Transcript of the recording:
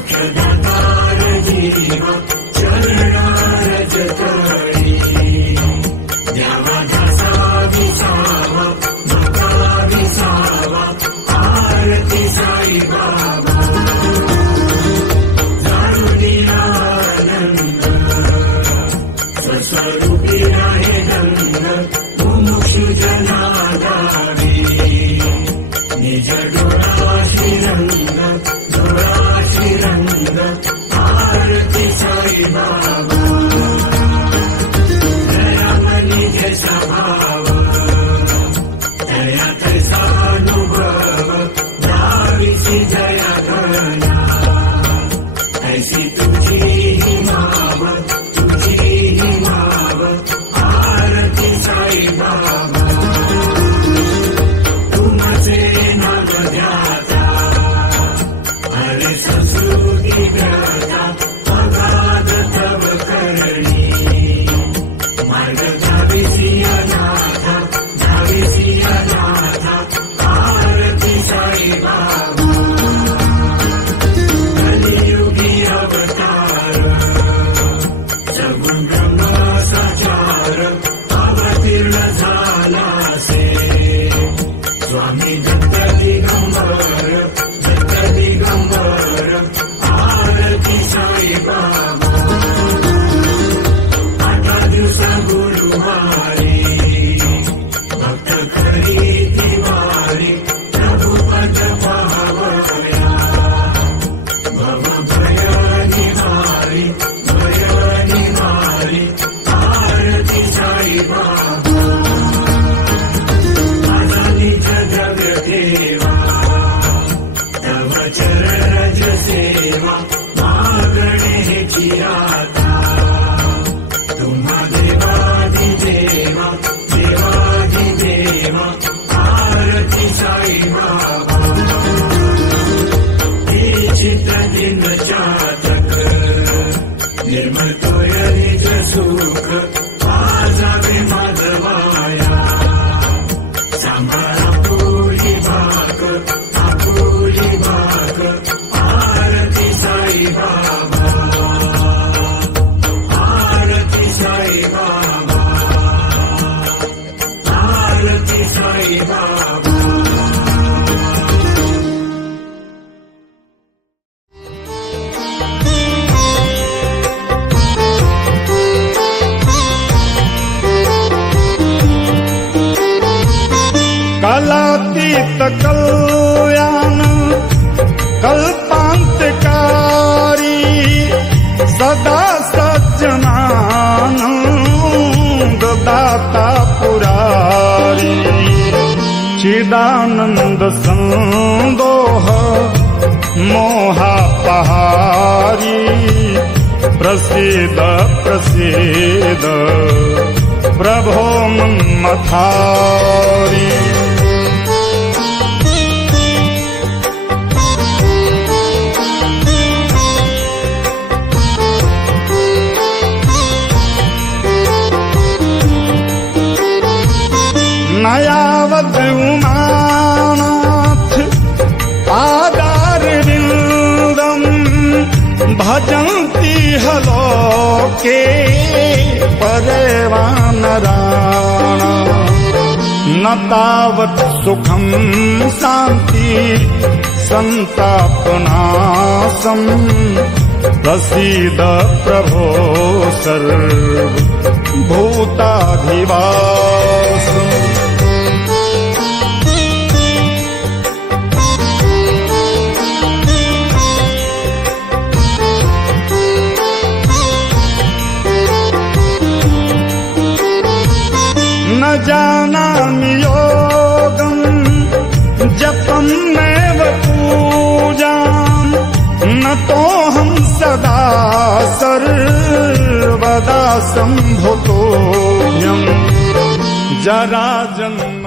सौख्यदातार जीव चरणारज कळी द्यावा दासा विसावा नका विसावा आरती साई बाबा जाणूनी आनंद स्वस्वरूपी आहे नंद मुमुक्षु जना गावी निज डोळाशी रंग डोळाशी रंग आरती साई बाबा दयामनी जय स्वभाव दयात सानुभव दाविसी दया गया ऐसी तुझी ही माव आरती साई बाबा तुमचे नाम ध्याता हरे संस्कृती ग्रता अगाध तव करणी मार्ग धाविसी अनाथा आरती साई बाबा कलियुगी अवतार सगुण ब्रह्म साचार अवतीर्ण झालासे स्वामी दत्त दिगंबर आरती साई बाबा 8 दिवसा गुरुवारी भक्त खरी दिवारी प्रभु पद पावया भव भय निवारी आरती साई बाबा माझा निज जग देवा तव चरणज सेवा मागणेची आता तुम्हा देवादिदेवा आरती साई बाबा हे चित्त दिन चातक निर्मल तोय निज सुख आजावे माधवाया सांभाळा आपुली भाग आरती साई बाबा आरती साई बाबा आरती साई बाबा कलातीत कल्याण कल्पांतकारी सदा सज्जनानंद दाता पुरारी चिदानंद संदोह मोहापहारी प्रसीद प्रसीद प्रभो मन्मथारी नयावद उमानाथ पादारविन्दं भजन्ति हलोके परेवानराण न तावत् सुखं शान्ति सन्तापनाशं प्रसीद प्रभो सर्वभूताधिवासम् न जानामि योगं जपं नैव पूजां न तोऽहं सदा सर्वदा सम्भुतोऽयं जराजन्म